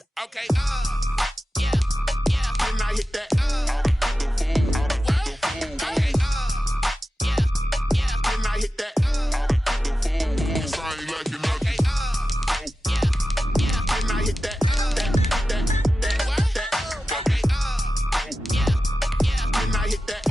this. Okay, yeah, yeah. Then I hit that. Okay, yeah, yeah. Then I hit that. Sound like you know. Okay, yeah, yeah. Then I hit that. Okay, yeah, yeah. Then I hit that.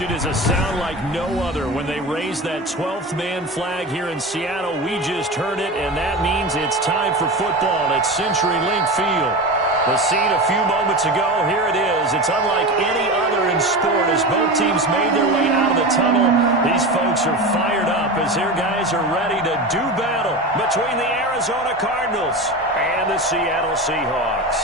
It is a sound like no other when they raise that 12th man flag here in Seattle. We just heard it, and that means it's time for football at CenturyLink Field. The scene a few moments ago, here it is. It's unlike any other in sport as both teams made their way out of the tunnel. These folks are fired up as their guys are ready to do battle between the Arizona Cardinals and the Seattle Seahawks.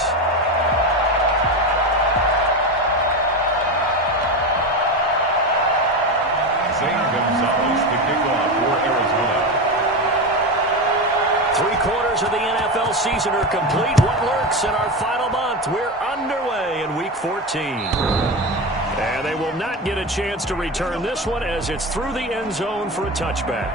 Three-quarters of the NFL season are complete. What lurks in our final month? We're underway in Week 14. And they will not get a chance to return this one as it's through the end zone for a touchback.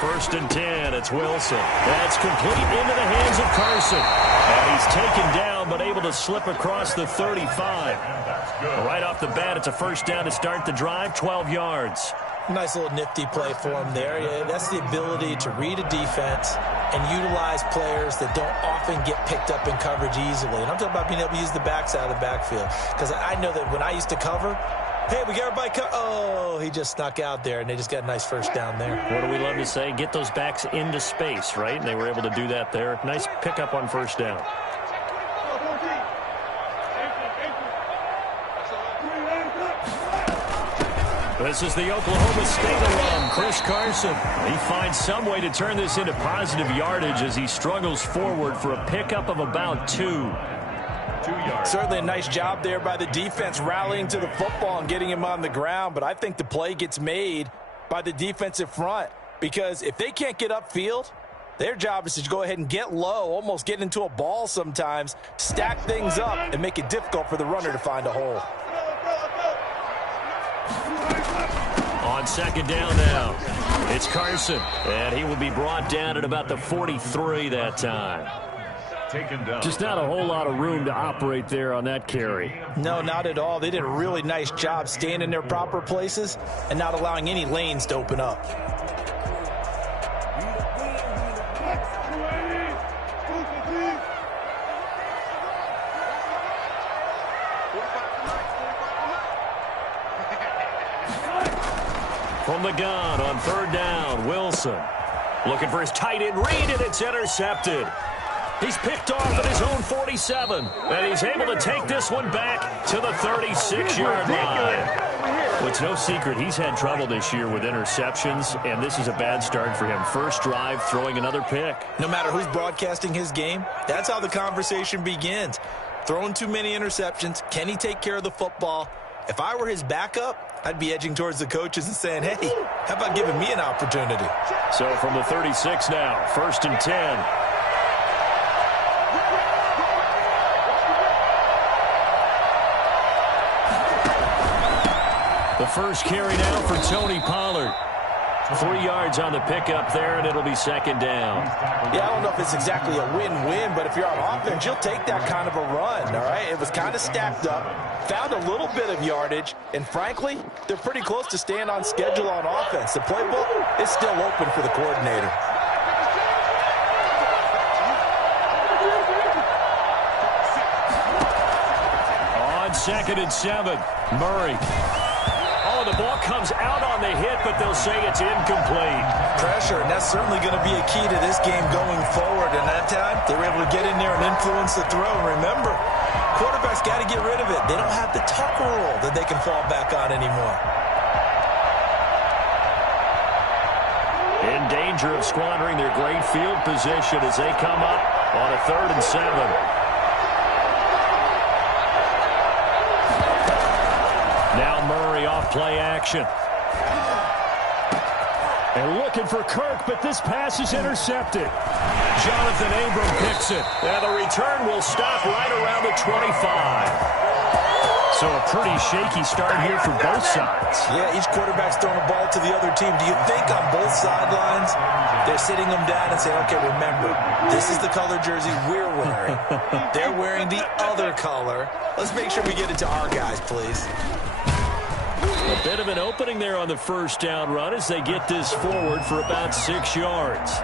First and 10, it's Wilson. That's complete into the hands of Carson. And he's taken down, but able to slip across the 35. Right off the bat, it's a first down to start the drive, 12 yards. Nice little nifty play for him there. Yeah, that's the ability to read a defense and utilize players that don't often get picked up in coverage easily. And I'm talking about being able to use the backside of the backfield. Because I know that when I used to cover, hey, we got everybody oh, he just snuck out there, and they just got a nice first down there. What do we love to say? Get those backs into space, right? And they were able to do that there. Nice pickup on first down. This is the Oklahoma State alum, Chris Carson. He finds some way to turn this into positive yardage as he struggles forward for a pickup of about 2. Certainly a nice job there by the defense rallying to the football and getting him on the ground, but I think the play gets made by the defensive front because if they can't get upfield, their job is to go ahead and get low, almost get into a ball sometimes, stack things up, and make it difficult for the runner to find a hole. On second down now, it's Carson, and he will be brought down at about the 43 that time. Just not a whole lot of room to operate there on that carry. No, not at all. They did a really nice job staying in their proper places and not allowing any lanes to open up. From the gun on third down, Wilson. Looking for his tight end read, and it's intercepted. He's picked off at his own 47, and he's able to take this one back to the 36-yard line. Well, it's no secret he's had trouble this year with interceptions, and this is a bad start for him. First drive, throwing another pick. No matter who's broadcasting his game, that's how the conversation begins. Throwing too many interceptions, can he take care of the football? If I were his backup, I'd be edging towards the coaches and saying, hey, how about giving me an opportunity? So from the 36 now, first and 10. The first carry now for Tony Pollard. 3 yards on the pickup there, and it'll be second down. Yeah, I don't know if it's exactly a win-win, but if you're on offense, you'll take that kind of a run, all right? It was kind of stacked up, found a little bit of yardage, and frankly, they're pretty close to staying on schedule on offense. The playbook is still open for the coordinator. 2nd and 7. Murray. Oh, the ball comes out on the hit, but they'll say it's incomplete. Pressure, and that's certainly going to be a key to this game going forward. And that time, they were able to get in there and influence the throw. And remember, quarterbacks got to get rid of it. They don't have the tuck rule that they can fall back on anymore. In danger of squandering their great field position as they come up on a 3rd and 7. Now Murray off play action. And looking for Kirk, but this pass is intercepted. Jonathan Abram picks it. And the return will stop right around the 25. So a pretty shaky start here for both sides. Yeah, each quarterback's throwing a ball to the other team. Do you think on both sidelines they're sitting them down and saying, okay, remember, this is the color jersey we're wearing. They're wearing the other color. Let's make sure we get it to our guys, please. A bit of an opening there on the first down run as they get this forward for about 6 yards.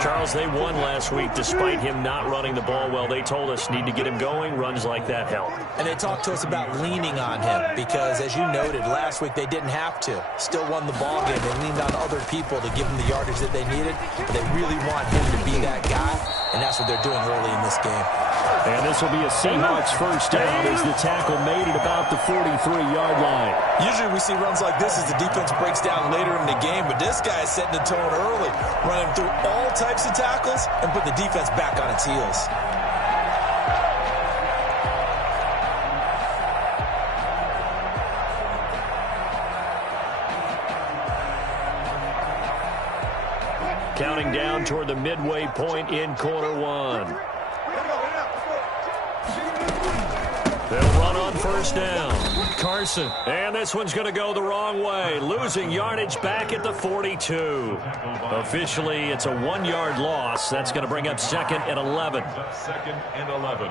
Charles, they won last week despite him not running the ball well. They told us need to get him going. Runs like that help. And they talked to us about leaning on him because, as you noted, last week they didn't have to. Still won the ball game. They leaned on other people to give them the yardage that they needed. But they really want him to be that guy, and that's what they're doing early in this game. And this will be a Seahawks first down as the tackle made at about the 43-yard line. Usually we see runs like this as the defense breaks down later in the game, but this guy is setting the tone early, running through all types of tackles and put the defense back on its heels. Counting down toward the midway point in quarter one. They'll run on first down. Carson. And this one's going to go the wrong way. Losing yardage back at the 42. Officially, it's a 1-yard loss. That's going to bring up 2nd and 11. 2nd and 11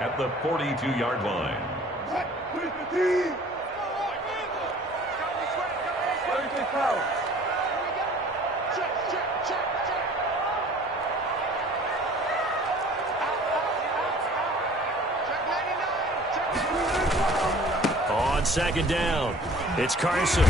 at the 42-yard line. On 2nd down, it's Carson.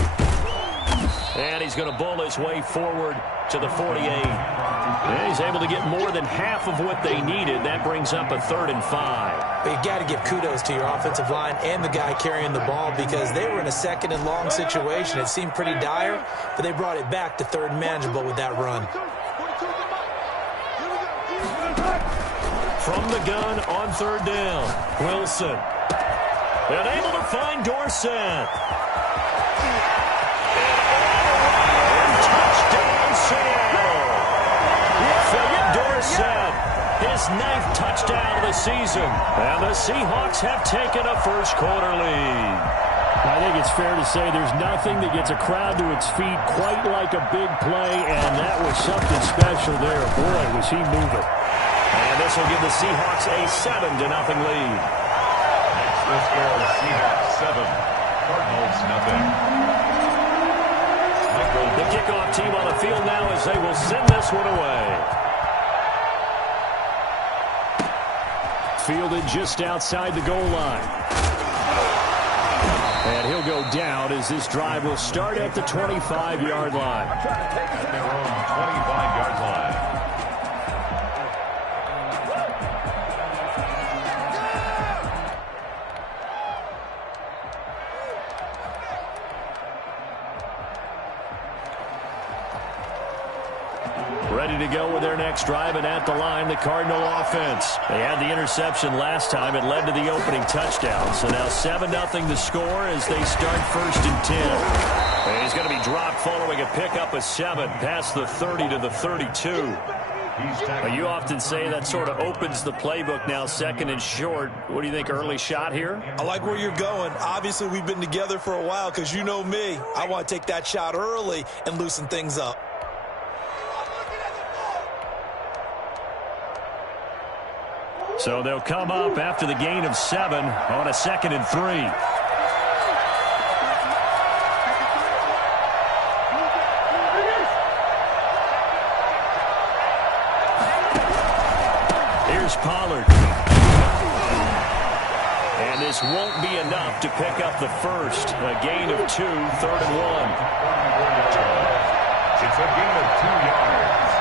And he's going to bowl his way forward to the 48. And he's able to get more than half of what they needed. That brings up a 3rd and 5. But you got to give kudos to your offensive line and the guy carrying the ball because they were in a 2nd and long situation. It seemed pretty dire, but they brought it back to 3rd and manageable with that run. From the gun on 3rd down, Wilson. And able to find Dorsett. And touchdown, Seattle. Philip Dorsett, his 9th touchdown of the season. And the Seahawks have taken a first-quarter lead. I think it's fair to say there's nothing that gets a crowd to its feet quite like a big play, and that was something special there. Boy, was he moving. And this will give the Seahawks a 7-0 lead. The score, Seahawks 7, Cardinals nothing. The kickoff team on the field now as they will send this one away. Fielded just outside the goal line. And he'll go down as this drive will start at the 25-yard line. At their own 25-yard line. Ready to go with their next drive, and at the line, the Cardinal offense. They had the interception last time. It led to the opening touchdown. So now 7-0 the score as they start 1st and 10. And he's going to be dropped following a pickup of 7 past the 30 to the 32. You often say that sort of opens the playbook now, 2nd and short. What do you think, early shot here? I like where you're going. Obviously, we've been together for a while because you know me. I want to take that shot early and loosen things up. So they'll come up after the gain of 7 on a 2nd and 3. Here's Pollard. And this won't be enough to pick up the first. A gain of 2, 3rd and 1. It's a gain of 2 yards.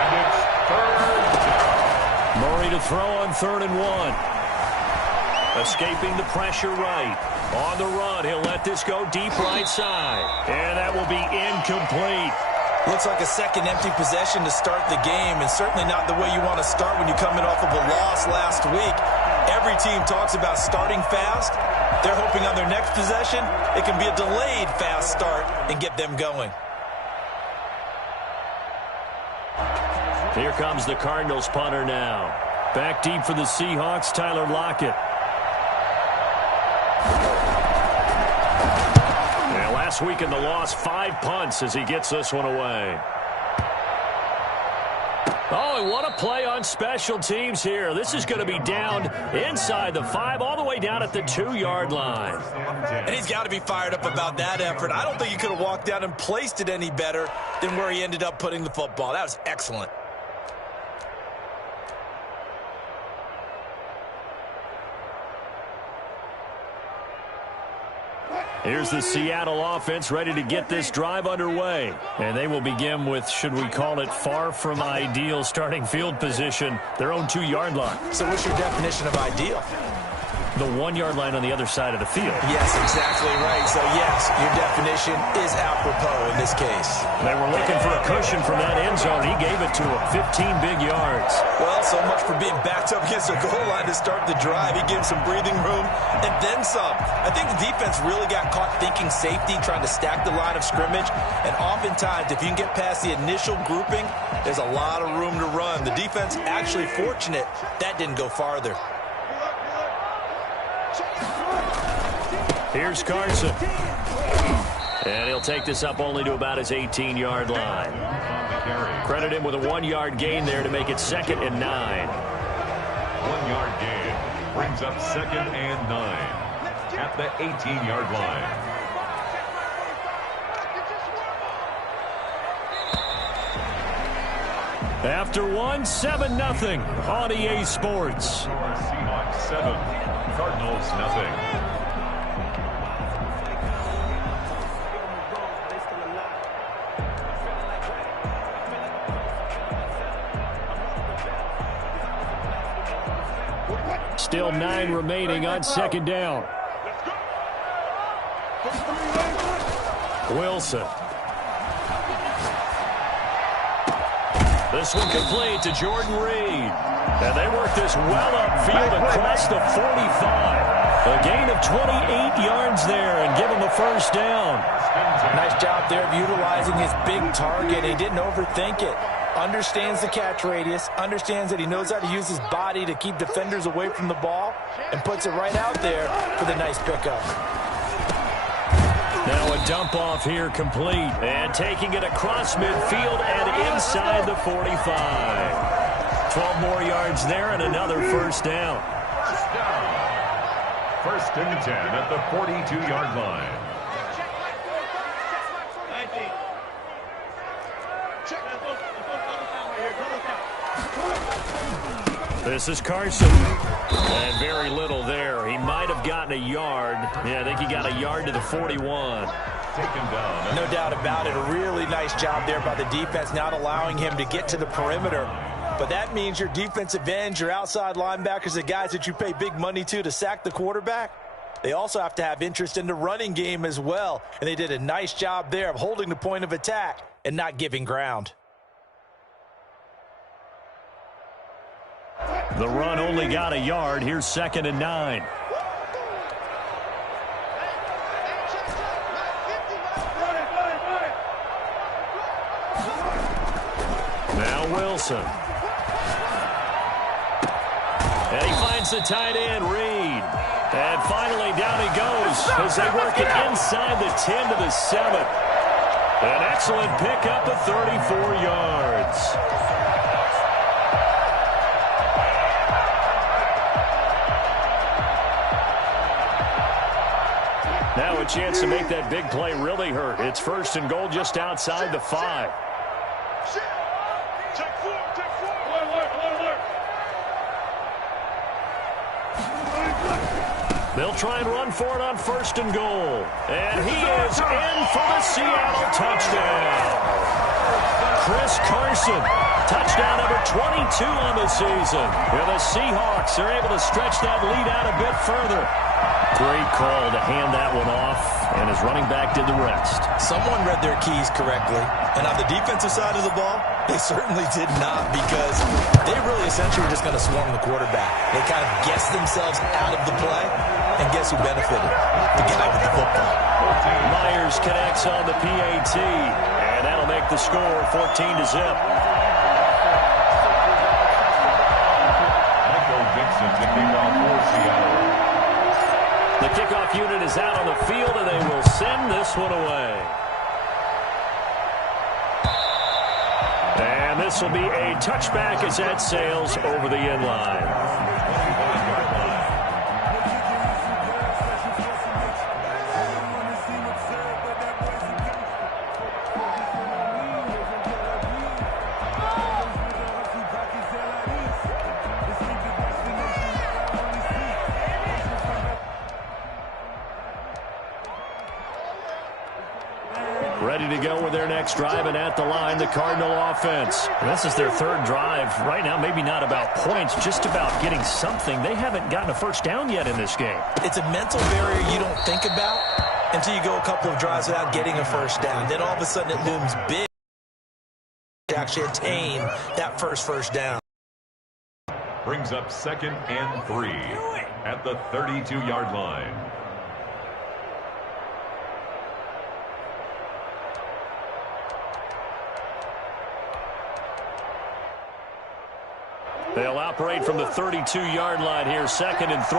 And it's 3rd down. Murray to throw on 3rd and 1. Escaping the pressure right. On the run, he'll let this go deep right side. And that will be incomplete. Looks like a second empty possession to start the game, and certainly not the way you want to start when you're coming off of a loss last week. Every team talks about starting fast. They're hoping on their next possession, it can be a delayed fast start and get them going. Here comes the Cardinals punter now. Back deep for the Seahawks, Tyler Lockett. And last week in the loss, 5 punts as he gets this one away. Oh, and what a play on special teams here. This is going to be down inside the 5, all the way down at the 2-yard line. And he's got to be fired up about that effort. I don't think he could have walked down and placed it any better than where he ended up putting the football. That was excellent. Here's the Seattle offense ready to get this drive underway. And they will begin with, should we call it, far from ideal starting field position, their own 2-yard line. So what's your definition of ideal? The 1-yard line on the other side of the field. Yes, exactly right. So, yes, your definition is apropos in this case. They were looking for a cushion from that end zone. He gave it to him. 15 big yards. Well, so much for being backed up against the goal line to start the drive. He gave him some breathing room and then some. I think the defense really got caught thinking safety, trying to stack the line of scrimmage. And oftentimes, if you can get past the initial grouping, there's a lot of room to run. The defense actually fortunate that didn't go farther. Here's Carson. And he'll take this up only to about his 18-yard line. Credit him with a 1-yard gain there to make it 2nd and 9. 1-yard gain brings up 2nd and 9 at the 18-yard line. After 1, 7-0 on EA Sports. Seahawks 7, Cardinals 0. Still 9 remaining on 2nd down. Wilson. This one complete to Jordan Reed. And they work this well upfield across the 45. A gain of 28 yards there and give him a 1st down. Nice job there of utilizing his big target. He didn't overthink it. Understands the catch radius, understands that he knows how to use his body to keep defenders away from the ball, and puts it right out there for the nice pickup. Now a dump off here complete, and taking it across midfield and inside the 45. 12 more yards there and another 1st down. 1st and 10 at the 42-yard line. This is Carson. And very little there. He might have gotten a yard. Yeah, I think he got a yard to the 41. Taken down. No doubt about it. A really nice job there by the defense, not allowing him to get to the perimeter. But that means your defensive ends, your outside linebackers, the guys that you pay big money to sack the quarterback, they also have to have interest in the running game as well. And they did a nice job there of holding the point of attack and not giving ground. The run only got a yard. Here's 2nd and 9. Now Wilson. And he finds the tight end, Reed. And finally down he goes as they work it inside the 10 to the 7. An excellent pickup of 34 yards. Now a chance to make that big play really hurt. It's 1st and goal just outside the 5. They'll try and run for it on 1st and goal. And he is in for the Seattle touchdown. Chris Carson, touchdown number 22 on the season. And the Seahawks are able to stretch that lead out a bit further. Great call to hand that one off, and his running back did the rest. Someone read their keys correctly, and on the defensive side of the ball, they certainly did not, because they really essentially were just going to swarm the quarterback. They kind of guessed themselves out of the play, and guess who benefited? The guy with the football. Myers connects on the PAT, and that'll make the score 14-0. Michael Dixon to kick off for Seattle. The kickoff unit is out on the field, and they will send this one away. And this will be a touchback as that sails over the end line. Ready to go with their next drive, and at the line, the Cardinal offense. This is their 3rd drive. Right now, maybe not about points, just about getting something. They haven't gotten a first down yet in this game. It's a mental barrier you don't think about until you go a couple of drives without getting a first down. Then all of a sudden it looms big to actually attain that first down. Brings up 2nd and 3 at the 32-yard line. They'll operate from the 32-yard line here, 2nd and 3.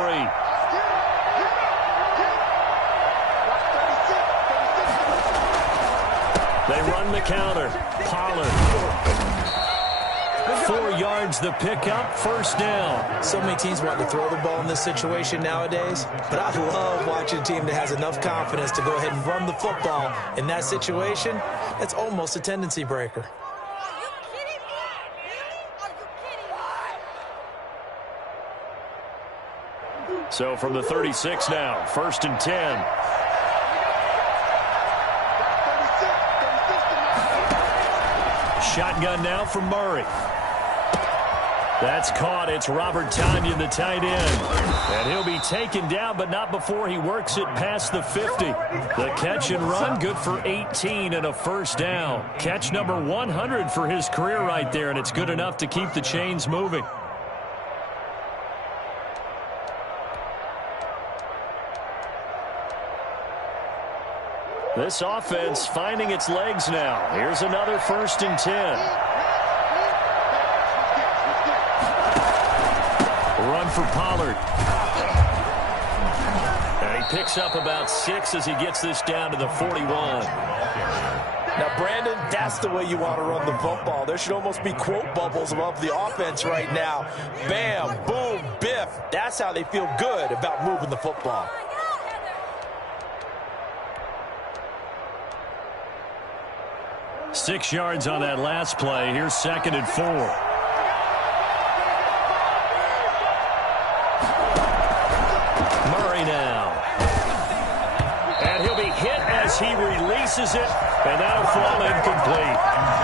They run the counter. Pollard. 4 yards the pickup, 1st down. So many teams want to throw the ball in this situation nowadays, but I love watching a team that has enough confidence to go ahead and run the football in that situation. That's almost a tendency breaker. So from the 36 now, 1st and 10. Shotgun now from Murray. That's caught. It's Robert Tonyan, the tight end. And he'll be taken down, but not before he works it past the 50. The catch and run, good for 18 and a 1st down. Catch number 100 for his career right there, and it's good enough to keep the chains moving. This offense finding its legs now. Here's another 1st and 10. Run for Pollard. And he picks up about 6 as he gets this down to the 41. Now, Brandon, that's the way you want to run the football. There should almost be quote bubbles above the offense right now. Bam, boom, biff. That's how they feel good about moving the football. Six yards on that last play. Here's 2nd and 4. Murray now. And he'll be hit as he releases it, and that'll fall incomplete.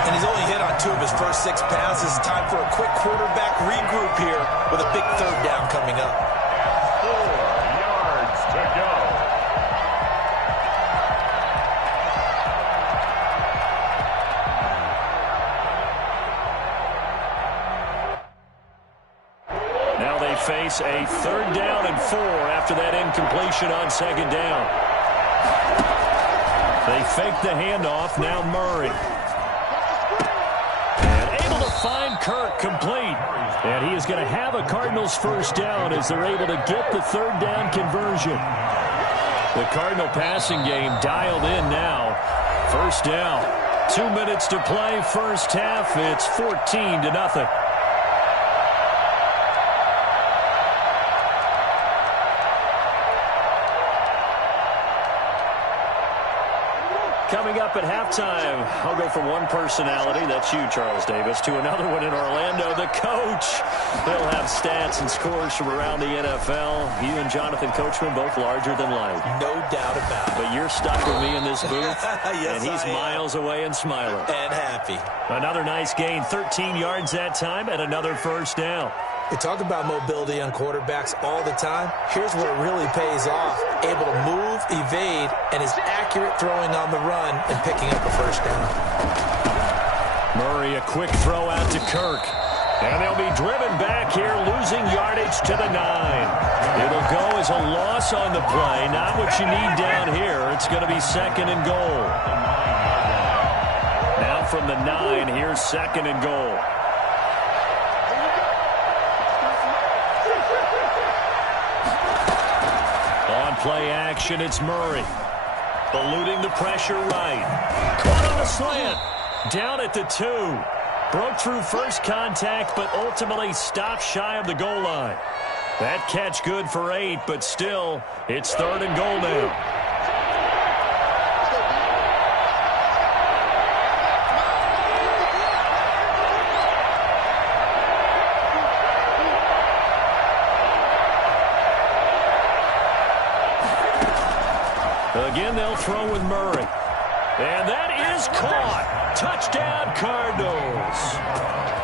And he's only hit on 2 of his first 6 passes. Time for a quick quarterback regroup here with a big 3rd down coming up. 4 yards to go. Face a 3rd down and 4 after that incompletion on 2nd down. They fake the handoff. Now Murray. And able to find Kirk complete. And he is going to have a Cardinals 1st down as they're able to get the 3rd down conversion. The Cardinal passing game dialed in now. 1st down. 2 minutes to play, 1st half. It's 14-0. Coming up at halftime, I'll go from one personality, that's you, Charles Davis, to another one in Orlando, the coach. He'll have stats and scores from around the NFL. You and Jonathan Coachman, both larger than life. No doubt about it. But you're stuck with me in this booth, yes, and he's miles away and smiling. And happy. Another nice gain, 13 yards that time, and another first down. We talk about mobility on quarterbacks all the time. Here's where it really pays off. Able to move, evade, and is accurate throwing on the run and picking up a first down. Murray, a quick throw out to Kirk. And they'll be driven back here, losing yardage to the 9. It'll go as a loss on the play. Not what you need down here. It's going to be second and goal. Now from the 9, here's second and goal. Play action, it's Murray. Eluding the pressure right. Caught on a slant. Down at the 2. Broke through first contact, but ultimately stopped shy of the goal line. That catch good for 8, but still, it's third and goal now. Again, they'll throw with Murray. And that is caught. Touchdown, Cardinals.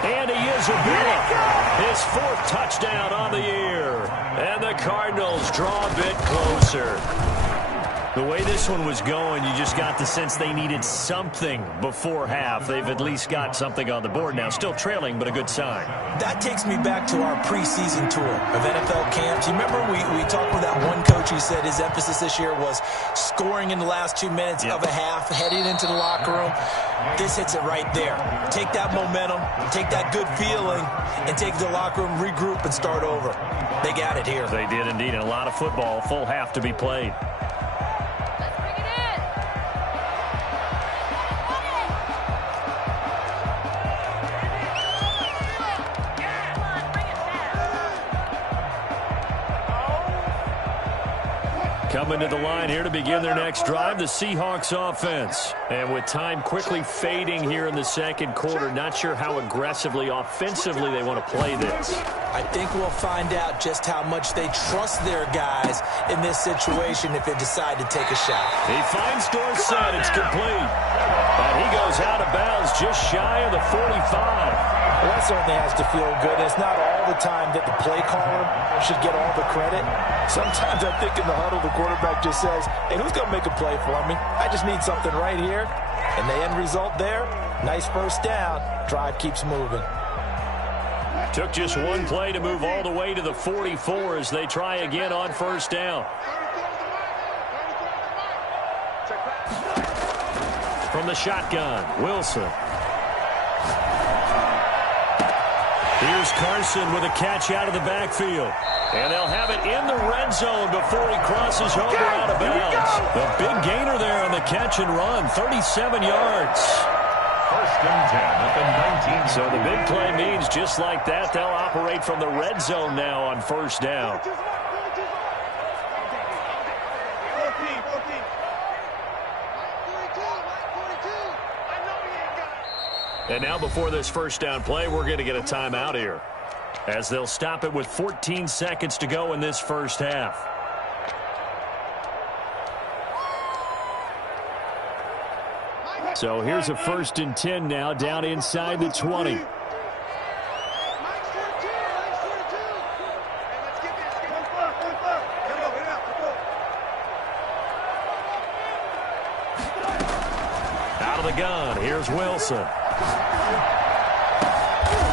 And he is his 4th touchdown on the year. And the Cardinals draw a bit closer. The way this one was going, you just got the sense they needed something before half. They've at least got something on the board now. Still trailing, but a good sign. That takes me back to our preseason tour of NFL camps. You remember we talked with that one coach who said his emphasis this year was scoring in the last 2 minutes of a half, heading into the locker room. This hits it right there. Take that momentum, take that good feeling, and take the locker room, regroup, and start over. They got it here. They did indeed, and a lot of football, full half to be played. Coming to the line here to begin their next drive, the Seahawks offense. And with time quickly fading here in the second quarter, not sure how aggressively, offensively they want to play this. I think we'll find out just how much they trust their guys in this situation if they decide to take a shot. He finds Dorsett. It's complete. And he goes out of bounds just shy of the 45. Well, that certainly has to feel good. It's not all the time that the play caller should get all the credit. Sometimes I think in the huddle, the quarterback just says, hey, who's going to make a play for me? I just need something right here. And the end result there, nice first down. Drive keeps moving. Took just one play to move all the way to the 44 as they try again on first down. From the shotgun, Wilson. Here's Carson with a catch out of the backfield. And they'll have it in the red zone before he crosses over out of bounds. A big gainer there on the catch and run, 37 yards. First and 10 at the 19. So the big play means just like that, they'll operate from the red zone now on first down. And now before this first down play, we're going to get a timeout here, as they'll stop it with 14 seconds to go in this first half. So here's a 1st and 10 now, down inside the 20. Out of the gun, here's Wilson.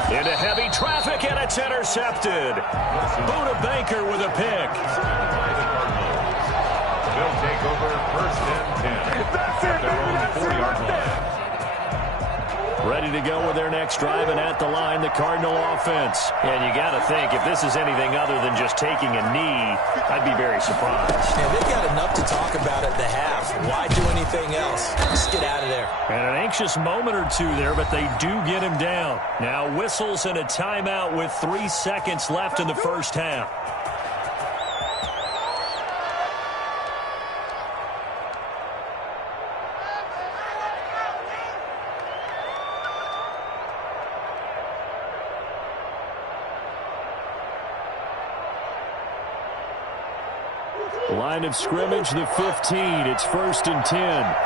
Into heavy traffic, and it's intercepted. Buda Baker with a pick. They'll take over 1st and 10. At their own 40-yard line. Ready to go with their next drive, and at the line, the Cardinal offense. And you got to think, if this is anything other than just taking a knee, I'd be very surprised. Yeah, they've got enough to talk about at the half. Why do anything else? Just get out of there. And an anxious moment or two there, but they do get him down. Now whistles and a timeout with 3 seconds left in the first half. Line of scrimmage, the 15. It's 1st and 10.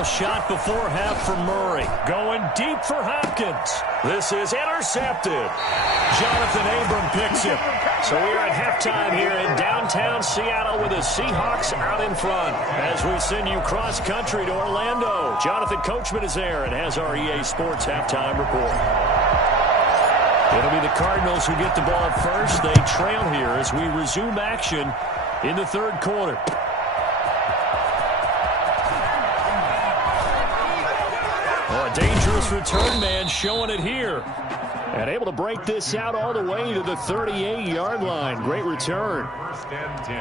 Shot before half for Murray. Going deep for Hopkins. This is intercepted. Jonathan Abram picks it. So we are at halftime here in downtown Seattle with the Seahawks out in front. As we send you cross-country to Orlando, Jonathan Coachman is there and has our EA Sports halftime report. It'll be the Cardinals who get the ball first. They trail here as we resume action in the third quarter. Dangerous return man showing it here. And able to break this out all the way to the 38-yard line. Great return. 1st and 10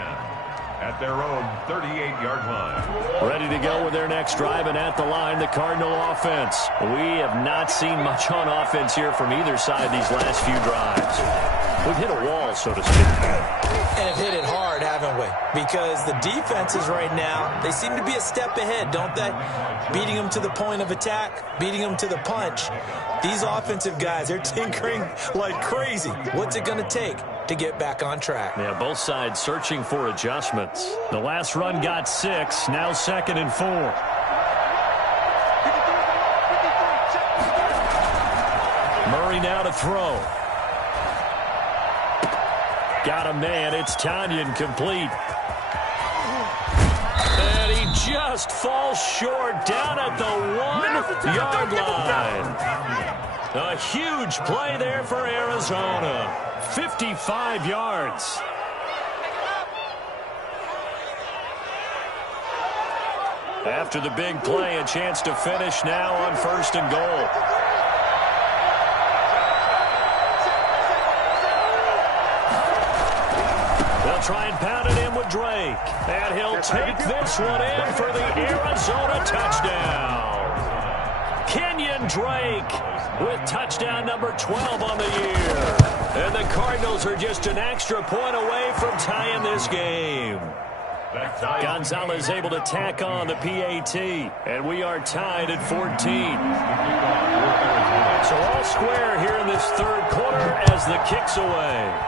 at their own 38-yard line. Ready to go with their next drive, and at the line, the Cardinal offense. We have not seen much on offense here from either side these last few drives. We've hit a wall, so to speak. And have hit it hard, haven't we? Because the defenses right now, they seem to be a step ahead, don't they? Beating them to the point of attack, beating them to the punch. These offensive guys, they're tinkering like crazy. What's it going to take to get back on track? Yeah, both sides searching for adjustments. The last run got 6, now 2nd and 4. Murray now to throw. Got a man. It's Tanyan complete. And he just falls short down at the 1-yard line. A huge play there for Arizona. 55 yards. After the big play, a chance to finish now on 1st and goal. Try and pound it in with Drake. And he'll take this one in for the Arizona touchdown. Kenyon Drake with touchdown number 12 on the year. And the Cardinals are just an extra point away from tying this game. Gonzalez able to tack on the PAT. And we are tied at 14. So all square here in this third quarter as the kick's away.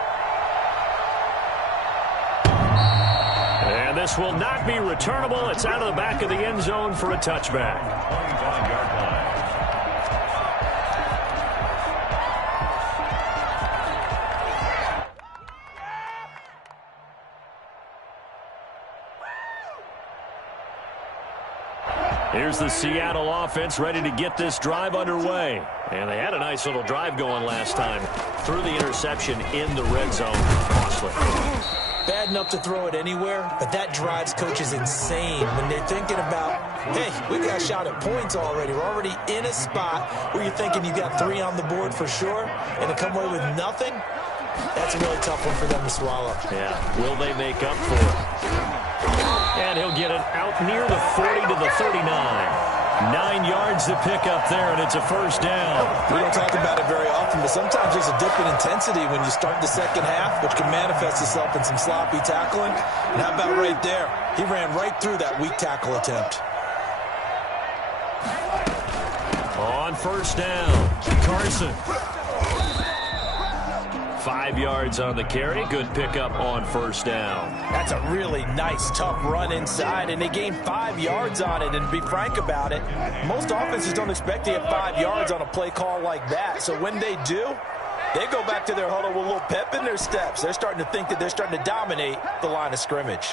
And this will not be returnable. It's out of the back of the end zone for a touchback. 25-yard line. Here's the Seattle offense ready to get this drive underway. And they had a nice little drive going last time. Threw the interception in the red zone. Costly. Bad enough to throw it anywhere, but that drives coaches insane when they're thinking about, hey, we got shot at points already. We're already in a spot where you're thinking you got 3 on the board for sure, and to come away with nothing, that's a really tough one for them to swallow. Yeah, will they make up for it? And he'll get it out near the 40 to the 39. 9 yards to pick up there, and it's a first down. We don't talk about it very often, but sometimes there's a dip in intensity when you start the second half, which can manifest itself in some sloppy tackling. And how about right there? He ran right through that weak tackle attempt. On first down, Carson. 5 yards on the carry. Good pickup on first down. That's a really nice, tough run inside, and they gained 5 yards on it. And to be frank about it, most offenses don't expect to get 5 yards on a play call like that. So when they do, they go back to their huddle with a little pep in their steps. They're starting to think that they're starting to dominate the line of scrimmage.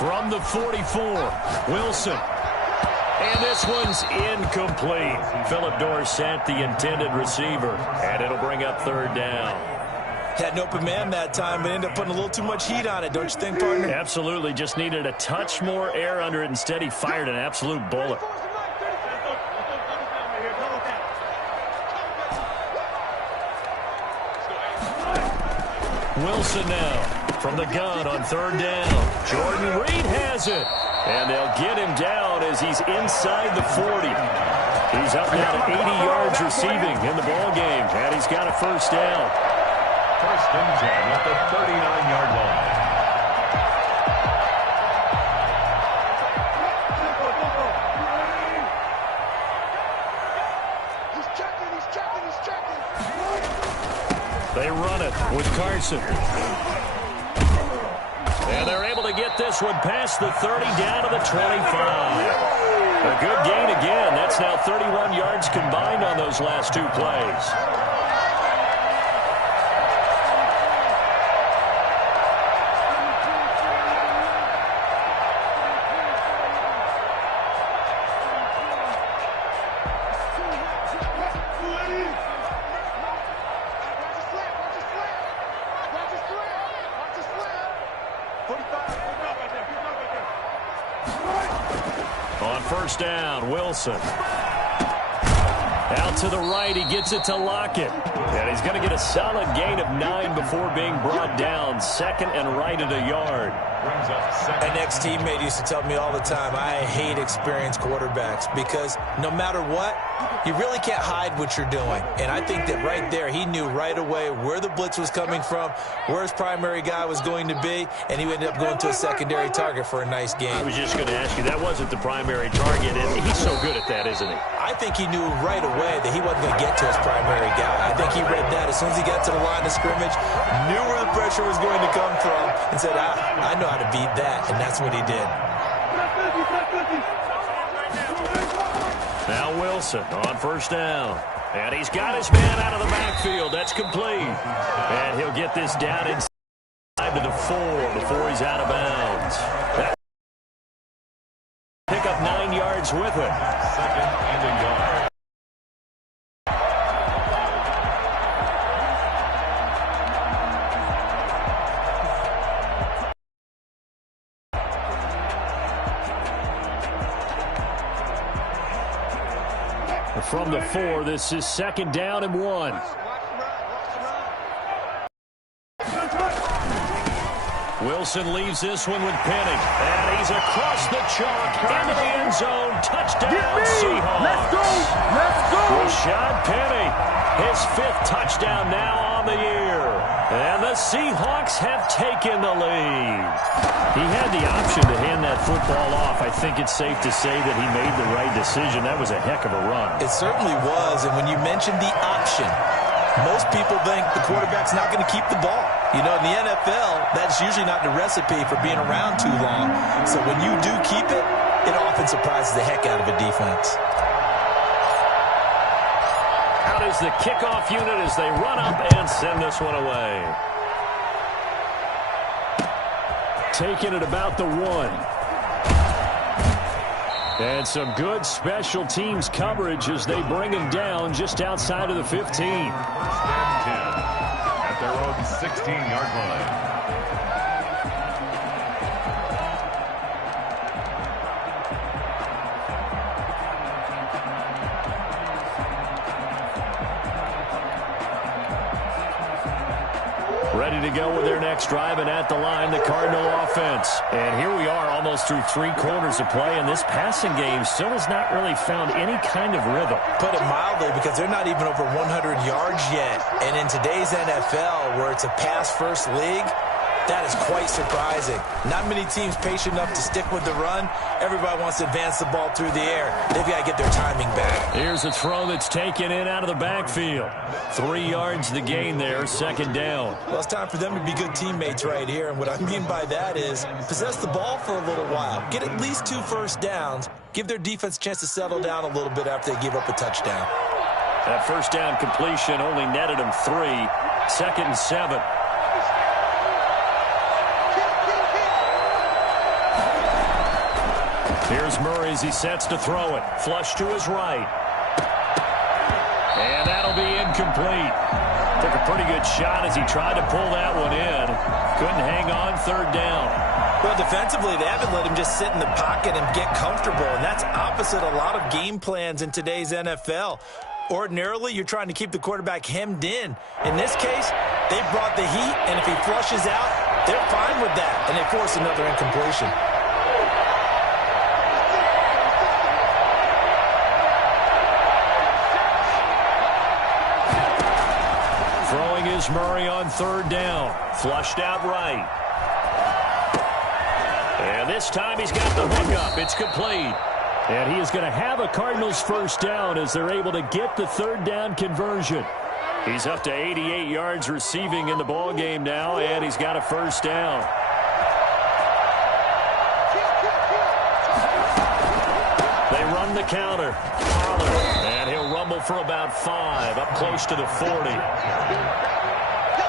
From the 44, Wilson. And this one's incomplete. Philip Dorsett, the intended receiver. And it'll bring up third down. Had an open man that time, but ended up putting a little too much heat on it, don't you think, partner? Absolutely. Just needed a touch more air under it. Instead, he fired an absolute bullet. Wilson now from the gun on third down. Jordan Reed has it. And they'll get him down as he's inside the 40. He's up now to 80 yards receiving in the ball game, and he's got a first down. First and 10 at the 39-yard line. They run it with Carson. And they're able to get this one past the 30 down to the 25. A good gain again. That's now 31 yards combined on those last two plays. On first down, Wilson. Out to the right, he gets it to Lockett. And he's going to get a solid gain of 9 before being brought down. Second and right at a yard. An ex-teammate used to tell me all the time, I hate experienced quarterbacks because no matter what, you really can't hide what you're doing. And I think that right there, he knew right away where the blitz was coming from, where his primary guy was going to be, and he ended up going to a secondary target for a nice game. I was just going to ask you, that wasn't the primary target, and he's so good at that, isn't he? I think he knew right away that he wasn't going to get to his primary guy. I think he read that as soon as he got to the line of scrimmage, knew where the pressure was going to come from, and said, I know how to beat that, and that's what he did. Now Wilson on first down. And he's got his man out of the backfield. That's complete. And he'll get this down inside to the 4 before he's out of bounds. Pick up 9 yards with it. Second and a yard. From the 4, this is second down and 1. Wilson leaves this one with Penning. And he's across the chalk into the end zone. Touchdown, Seahawks. Let's go. Let's go. Rashad Penny, his 5th touchdown now on the year. And the Seahawks have taken the lead. He had the option to hand that football off. I think it's safe to say that he made the right decision. That was a heck of a run. It certainly was, and when you mentioned the option, most people think the quarterback's not going to keep the ball. You know, in the NFL, that's usually not the recipe for being around too long. So when you do keep it, it often surprises the heck out of a defense. Out is the kickoff unit as they run up and send this one away. Taking it about the 1. And some good special teams coverage as they bring him down just outside of the 15. First and 10 at their own 16-yard line. Ready to go with their next drive, and at the line, the Cardinal offense. And here we are almost through 3 quarters of play, and this passing game still has not really found any kind of rhythm. Put it mildly, because they're not even over 100 yards yet. And in today's NFL, where it's a pass-first league, that is quite surprising. Not many teams patient enough to stick with the run. Everybody wants to advance the ball through the air. They've got to get their timing back. Here's a throw that's taken in out of the backfield. 3 yards the gain there, second down. Well, it's time for them to be good teammates right here. And what I mean by that is possess the ball for a little while. Get at least 2 first downs. Give their defense a chance to settle down a little bit after they give up a touchdown. That first down completion only netted them 3. Second and 7. Here's Murray as he sets to throw it. Flush to his right. And that'll be incomplete. Took a pretty good shot as he tried to pull that one in. Couldn't hang on, third down. Well, defensively, they haven't let him just sit in the pocket and get comfortable, and that's opposite a lot of game plans in today's NFL. Ordinarily, you're trying to keep the quarterback hemmed in. In this case, they brought the heat, and if he flushes out, they're fine with that, and they force another incompletion. Throwing is Murray on third down. Flushed out right. And this time he's got the hookup. It's complete. And he is going to have a Cardinals first down as they're able to get the third down conversion. He's up to 88 yards receiving in the ball game now, and he's got a first down. They run the counter. And he'll rumble for about 5, up close to the 40.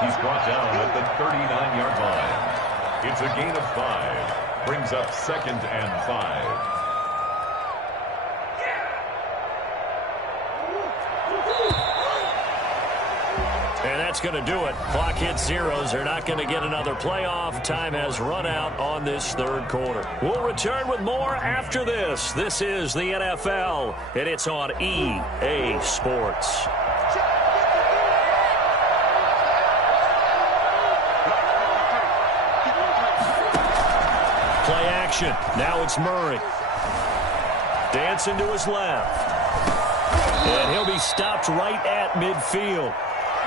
He's brought down at the 39-yard line. It's a gain of 5. Brings up 2nd and 5. And that's going to do it. Clock hits zeros. They're not going to get another playoff. Time has run out on this third quarter. We'll return with more after this. This is the NFL, and it's on EA Sports. Play action. Now it's Murray. Dancing to his left. And he'll be stopped right at midfield.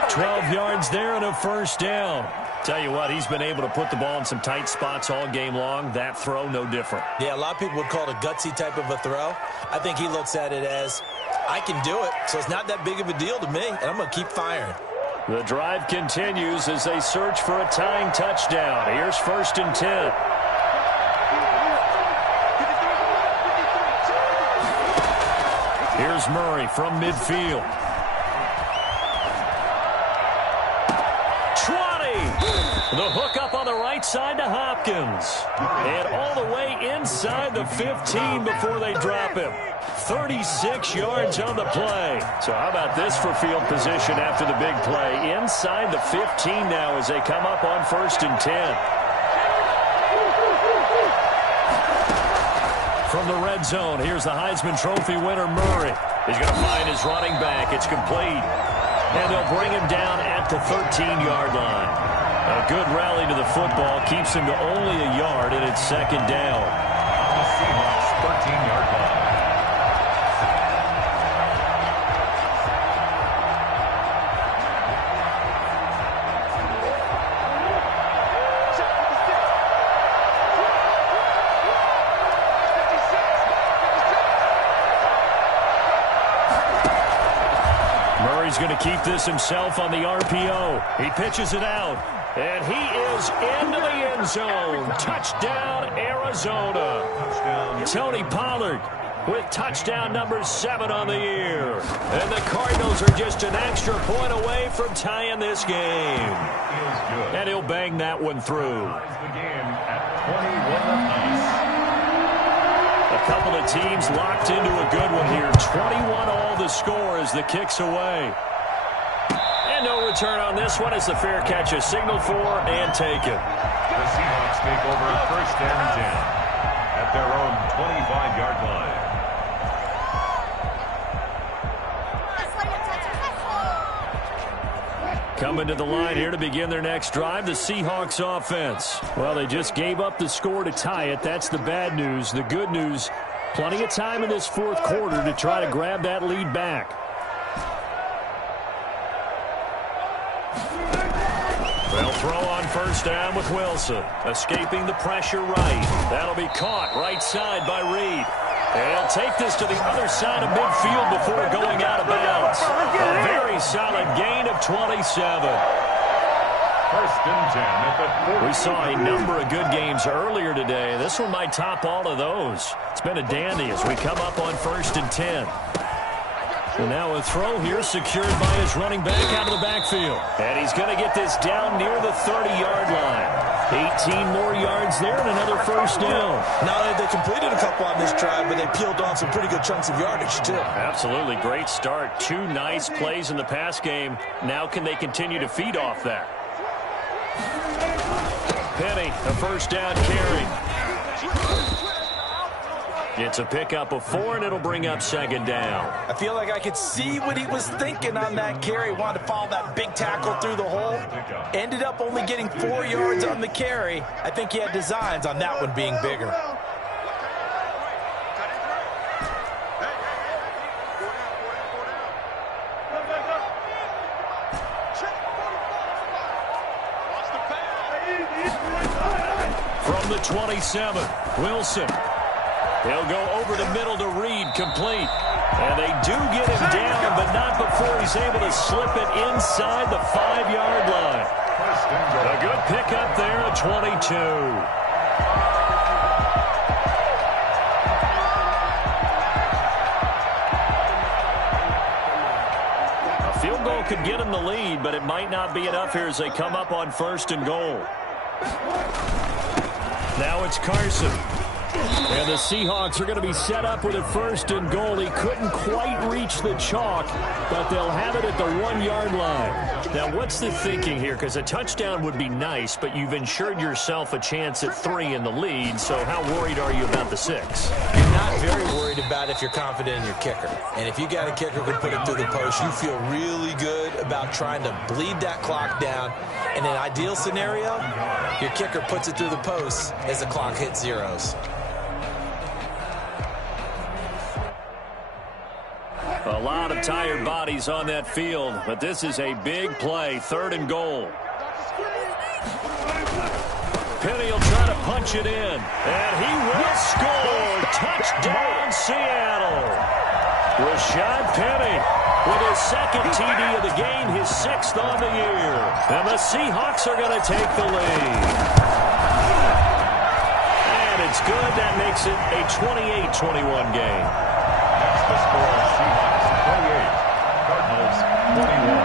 12 yards there and a first down. Tell you what, he's been able to put the ball in some tight spots all game long. That throw, no different. Yeah, a lot of people would call it a gutsy type of a throw. I think he looks at it as, I can do it, so it's not that big of a deal to me, and I'm going to keep firing. The drive continues as they search for a tying touchdown. Here's 1st and 10. Here's Murray from midfield. 20. The hook up on the right side to Hopkins. And all the way inside the 15 before they drop him. 36 yards on the play. So how about this for field position after the big play? Inside the 15 now as they come up on 1st and 10. From the red zone, here's the Heisman Trophy winner, Murray. He's going to find his running back. It's complete. And they'll bring him down at the 13-yard line. A good rally to the football keeps him to only a yard, and it's 2nd down. The Seahawks 13-yard line. He's going to keep this himself on the RPO. He pitches it out, and he is into the end zone. Touchdown, Arizona. Tony Pollard with touchdown number 7 on the year. And the Cardinals are just an extra point away from tying this game. And he'll bang that one through. The game at 21 apiece. A couple of teams locked into a good one here. 21 all the score as the kick's away. And no return on this one as the fair catch is signaled for and taken. The Seahawks take over 1st and 10 at their own 25-yard line. Coming to the line here to begin their next drive, the Seahawks offense. Well, they just gave up the score to tie it. That's the bad news. The good news, plenty of time in this fourth quarter to try to grab that lead back. They'll throw on 1st down with Wilson. Escaping the pressure right. That'll be caught right side by Reed. And he'll take this to the other side of midfield before going out of bounds. A very solid gain of 27. 1st and 10 at the 40. We saw a number of good games earlier today. This one might top all of those. It's been a dandy as we come up on 1st and 10. And now a throw here secured by his running back out of the backfield. And he's going to get this down near the 30-yard line. 18 more yards there and another first down. Not only they completed a couple on this drive, but they peeled off some pretty good chunks of yardage, too. Absolutely. Great start. 2 nice plays in the pass game. Now can they continue to feed off that? Penny, a first down carry. It's a pickup of 4, and it'll bring up 2nd down. I feel like I could see what he was thinking on that carry. Wanted to follow that big tackle through the hole. Ended up only getting 4 yards on the carry. I think he had designs on that one being bigger. From the 27, Wilson. He'll go over the middle to Reed, complete. And they do get him down, but not before he's able to slip it inside the 5-yard line. A good pickup there at 22. A field goal could get him the lead, but it might not be enough here as they come up on 1st and goal. Now it's Carson. And the Seahawks are going to be set up with a 1st and goal. He couldn't quite reach the chalk, but they'll have it at the 1-yard line. Now, what's the thinking here? Because a touchdown would be nice, but you've ensured yourself a chance at 3 in the lead, so how worried are you about the 6? You're not very worried about if you're confident in your kicker. And if you got a kicker who can put it through the post, you feel really good about trying to bleed that clock down. In an ideal scenario, your kicker puts it through the post as the clock hits zeros. A lot of tired bodies on that field, but this is a big play, 3rd and goal. Penny will try to punch it in, and he will score. Touchdown, Seattle. Rashad Penny with his 2nd TD of the game, his 6th on the year. And the Seahawks are going to take the lead. And it's good. That makes it a 28-21 game. That's the score. Seahawks 28, Cardinals 21.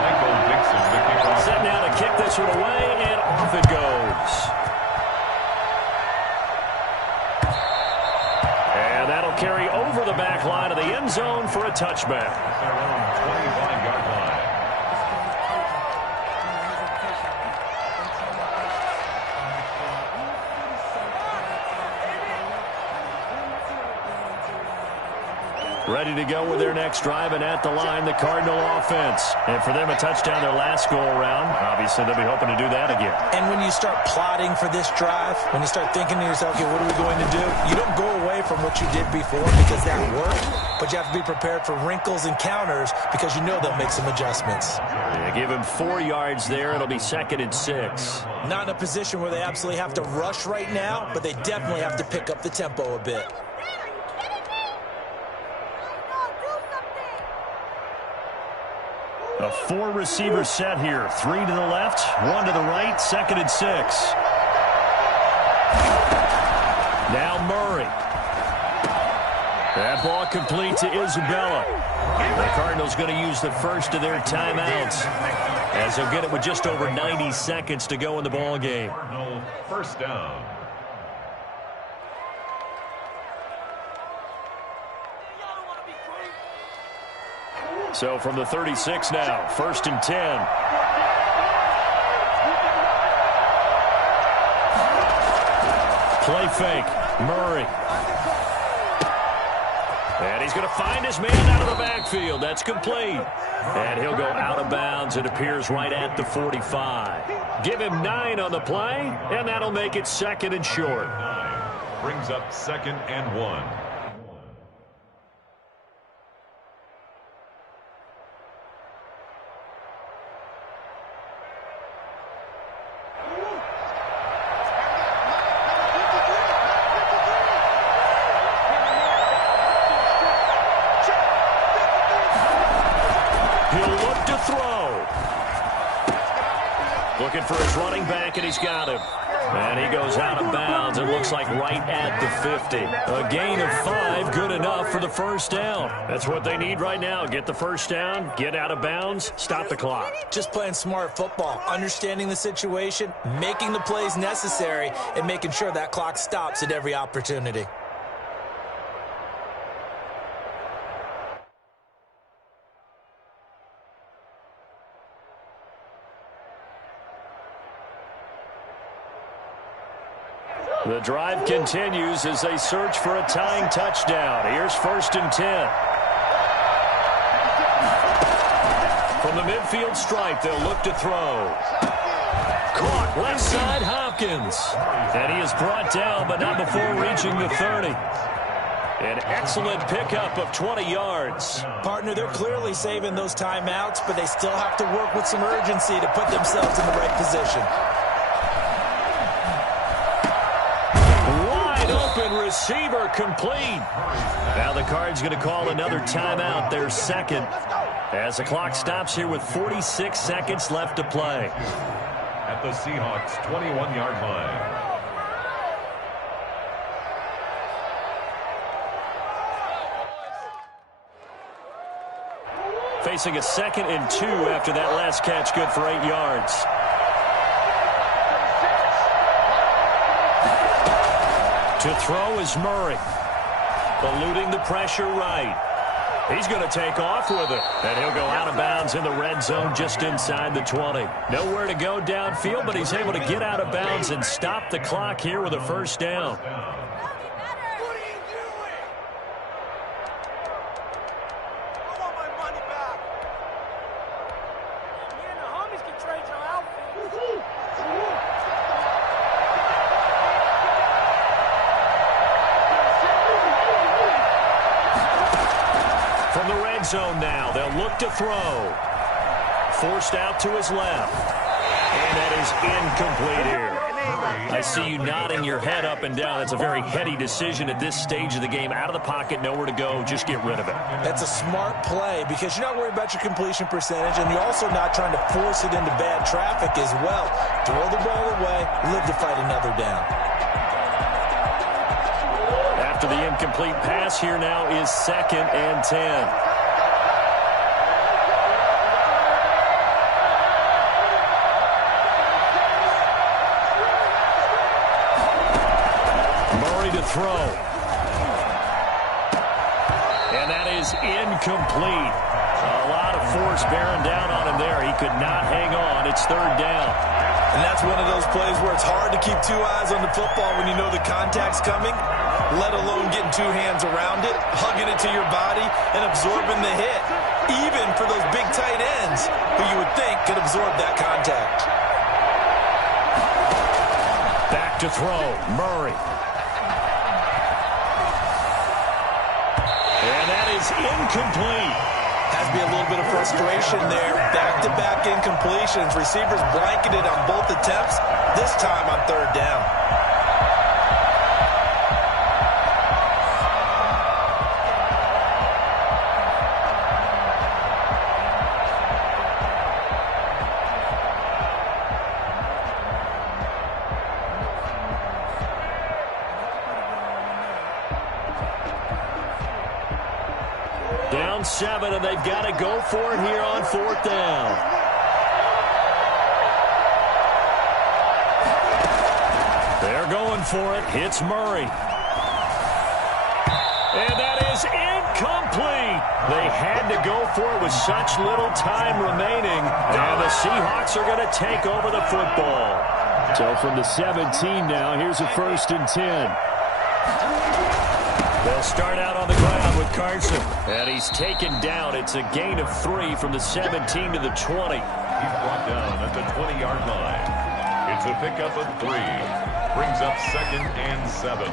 Michael Dixon, the kickoff. Set now to kick this one away, and off it goes. And that'll carry over the back line of the end zone for a touchback. That's their own 25-yard line. Ready to go with their next drive, and at the line, the Cardinal offense. And for them, a touchdown their last go-around. Obviously, they'll be hoping to do that again. And when you start plotting for this drive, when you start thinking to yourself, okay, what are we going to do? You don't go away from what you did before because that worked, but you have to be prepared for wrinkles and counters because you know they'll make some adjustments. Yeah, give him 4 yards there. It'll be 2nd and 6. Not in a position where they absolutely have to rush right now, but they definitely have to pick up the tempo a bit. A 4-receiver set here. 3 to the left, 1 to the right, 2nd and 6. Now Murray. That ball complete to Isabella. The Cardinals going to use the first of their timeouts, as they'll get it with just over 90 seconds to go in the ball game. Cardinal first down. So from the 36 now, 1st and 10. Play fake, Murray. And he's going to find his man out of the backfield. That's complete. And he'll go out of bounds. It appears right at the 45. Give him 9 on the play, and that'll make it 2nd and short. 9 brings up 2nd and 1. Looking for his running back, and he's got him. And he goes out of bounds. It looks like right at the 50. A gain of 5, good enough for the first down. That's what they need right now. Get the first down, get out of bounds, stop the clock. Just playing smart football, understanding the situation, making the plays necessary, and making sure that clock stops at every opportunity. The drive continues as they search for a tying touchdown. Here's 1st and 10. From the midfield stripe, they'll look to throw. Caught left side, Hopkins. And he is brought down, but not before reaching the 30. An excellent pickup of 20 yards. Partner, they're clearly saving those timeouts, but they still have to work with some urgency to put themselves in the right position. receiver complete. Now the Cards going to call another timeout, their second, as the clock stops here with 46 seconds left to play. At the Seahawks' 21-yard line. Facing a 2nd and 2 after that last catch, good for 8 yards. To throw is Murray. Eluding the pressure right. He's going to take off with it. And he'll go out of bounds in the red zone just inside the 20. Nowhere to go downfield, but he's able to get out of bounds and stop the clock here with a first down. From the red zone now, they'll look to throw. Forced out to his left. And that is incomplete here. I see you nodding your head up and down. That's a very heady decision at this stage of the game. Out of the pocket, nowhere to go. Just get rid of it. That's a smart play because you're not worried about your completion percentage, and you're also not trying to force it into bad traffic as well. Throw the ball away, live to fight another down. After the incomplete pass, here now is 2nd and 10. Throw. And that is incomplete. A lot of force bearing down on him there. He could not hang on. It's 3rd down. And that's one of those plays where it's hard to keep 2 eyes on the football when you know the contact's coming, let alone getting 2 hands around it, hugging it to your body, and absorbing the hit. Even for those big tight ends who you would think could absorb that contact. Back to throw. Murray. And that is incomplete. Has to be a little bit of frustration there. Back-to-back incompletions. Receivers blanketed on both attempts. This time on 3rd down. Down 7, and they've got to go for it here on 4th down. They're going for it. Hits Murray. And that is incomplete. They had to go for it with such little time remaining. And the Seahawks are going to take over the football. So from the 17 now, here's a 1st and 10. They'll start out on the ground with Carson. And he's taken down. It's a gain of 3 from the 17 to the 20. He's brought down at the 20-yard line. It's a pickup of 3. Brings up 2nd and 7.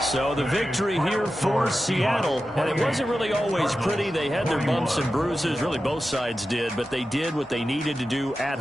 So the victory here for Seattle, and it wasn't really always pretty. They had their bumps and bruises, really both sides did, but they did what they needed to do at